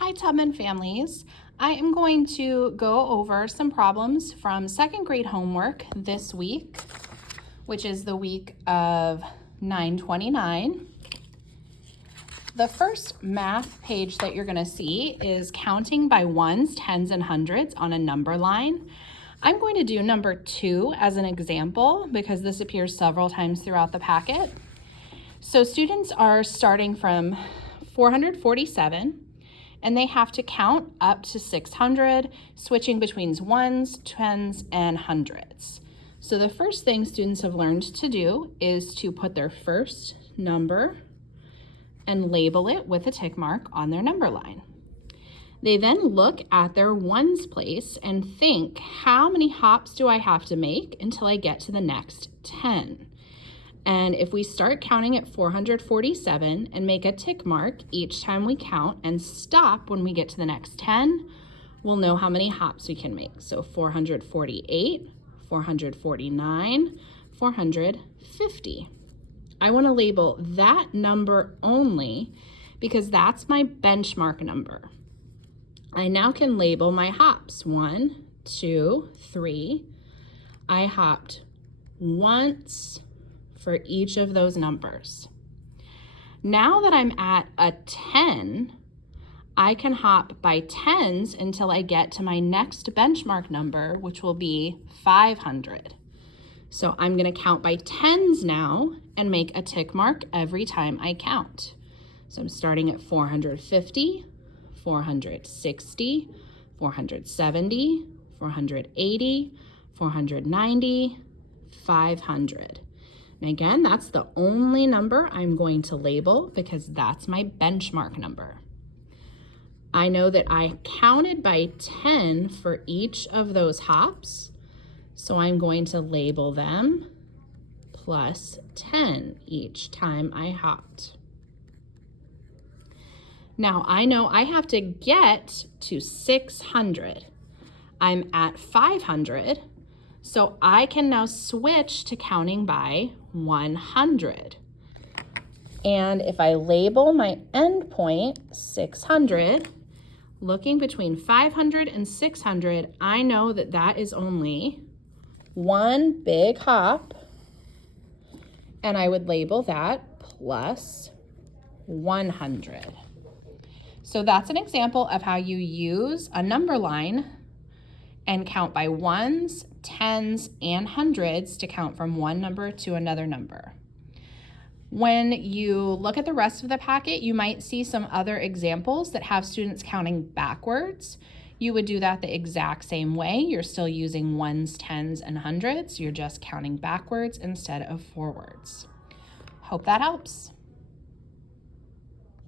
Hi Tubman families. I am going to go over some problems from second grade homework this week, which is the week of 9/29. The first math page that you're going to see is counting by ones, tens, and hundreds on a number line. I'm going to do number 2 as an example because this appears several times throughout the packet. So students are starting from 447 and they have to count up to 600, switching between ones, tens, and hundreds. So the first thing students have learned to do is to put their first number and label it with a tick mark on their number line. They then look at their ones place and think, how many hops do I have to make until I get to the next 10? And if we start counting at 447 and make a tick mark each time we count and stop when we get to the next 10, we'll know how many hops we can make. So 448, 449, 450. I want to label that number only because that's my benchmark number. I now can label my hops. 1, 2, 3. I hopped once for each of those numbers. Now that I'm at a 10, I can hop by tens until I get to my next benchmark number, which will be 500. So I'm going to count by tens now and make a tick mark every time I count. So I'm starting at 450, 460, 470, 480, 490, 500. And again, that's the only number I'm going to label because that's my benchmark number. I know that I counted by 10 for each of those hops, so I'm going to label them plus 10 each time I hopped. Now I know I have to get to 600. I'm at 500. So I can now switch to counting by 100. And if I label my end point 600, looking between 500 and 600, I know that that is only one big hop, and I would label that plus 100. So that's an example of how you use a number line and count by ones, tens, and hundreds to count from one number to another number. When you look at the rest of the packet, you might see some other examples that have students counting backwards. You would do that the exact same way. You're still using ones, tens, and hundreds. You're just counting backwards instead of forwards. Hope that helps.